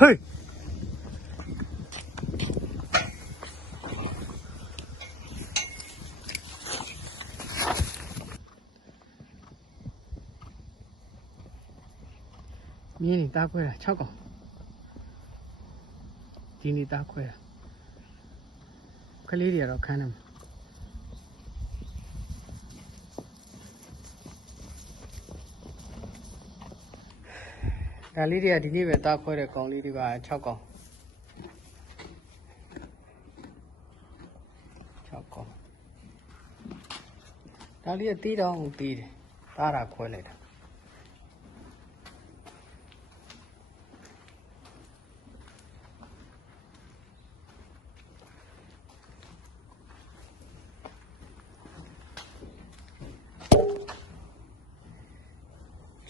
嘿。明你大块了，超高。今你大块了，可里点了看了吗？ဒါလေးတွေကဒီနေ့ပဲတားခွဲတဲ့ကောင်လေးတွေက6ကောင်ဒါလေးကတီးတောင်းတီးတယ်တားတာခွဲလိုက်တာ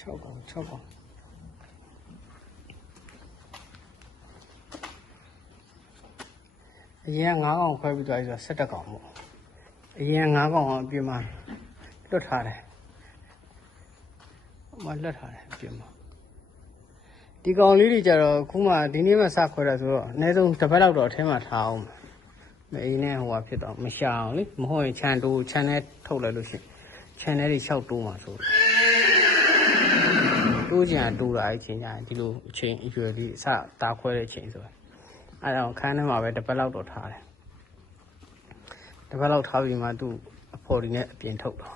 6ကောင်အရင်က9ကောင်ခွဲပြီးသွားပြီဆိုတော့17ကောင်ပေါ့အရင်က9ကောင်အပြင်မှာလွတ်ထားတယ်မလွတ်ထားတယ်အပြင်မှာဒီကောင်လေးတွေကြတော့ခုမှဒီနေ့မှစခွဲတာဆိုတော့အနည်းဆုံးတစ်ပတ်လောက်တော့အထဲမှာထားအောင်မအိမ်နဲ့ဟိုဟာဖြစ်တော့မရှာအောင်လေမဟုတ်ရင်ခြံနဲ့ထုတ်လိုက်လို့ရှိရင်ခြံထဲတွေ6တိုးမှာဆိုတိုးကြံတိုးတာအချိန်ညာဒီလိုအချိန်အရွယ်လေးစတားခွဲတဲ့အချိန်ဆိုအဲဒါခန်းထဲမှာပဲတစ်ပတ်လောက်တော့ထားတယ်တစ်ပတ်လောက်ထားပြီးမှသူ့အဖော်ဒီနဲ့အပြင်ထုတ်တော့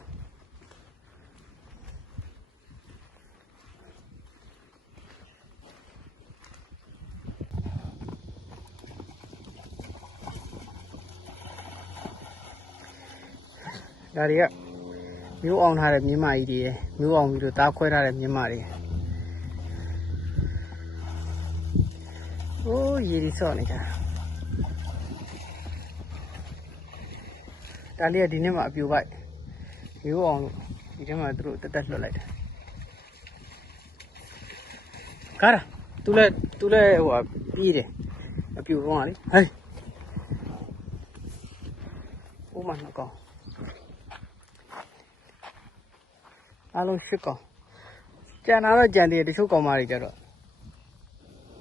ဒါတွေကမျိုးအောင်ထားတဲ့မြင်းမကြီးတွေရယ်မျိုးအောင်ပြီးတော့တားခွဲထားတဲ့မြင်းမတွေโอ้ရေဒီဆော့နေကြဒါလေးကဒီနေ့မှအပြူပိုက်မျိုးအောင်လို့ဒီထဲမှာသူတို့တက်လွှတ်လိုက်တယ်ကားသူလည်းဟိုပြေးတယ်အပြူကောင်းလေဟဲ့အိုးမနှကောင်းအားလုံး8ကောင်ကြံတာတော့ကြံတယ်တချို့ကောင်မတွေကြတော့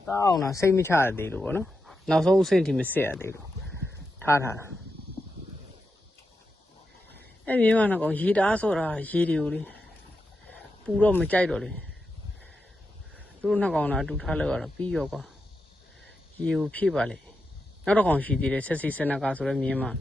တောင်းတာစိတ်မချရသေးလို့ပေါ့နော်နောက်ဆုံးအဆင့်ထိမစစ်ရသေးလို့ထားတာအဲ့မြင်မနော်ကောင်ရေတားဆိုတာရေတွေကိုလေပူတော့မကြိုက်တော့လေသူတို့နှစ်ကောင်လာတူထားလိုက်တော့ပြီးရောကွာရေကိုဖြည့်ပါလေနောက်တစ်ကောင်ရှိသေးတယ်ဆက်စီစနကာဆိုလည်းမြင်မနော်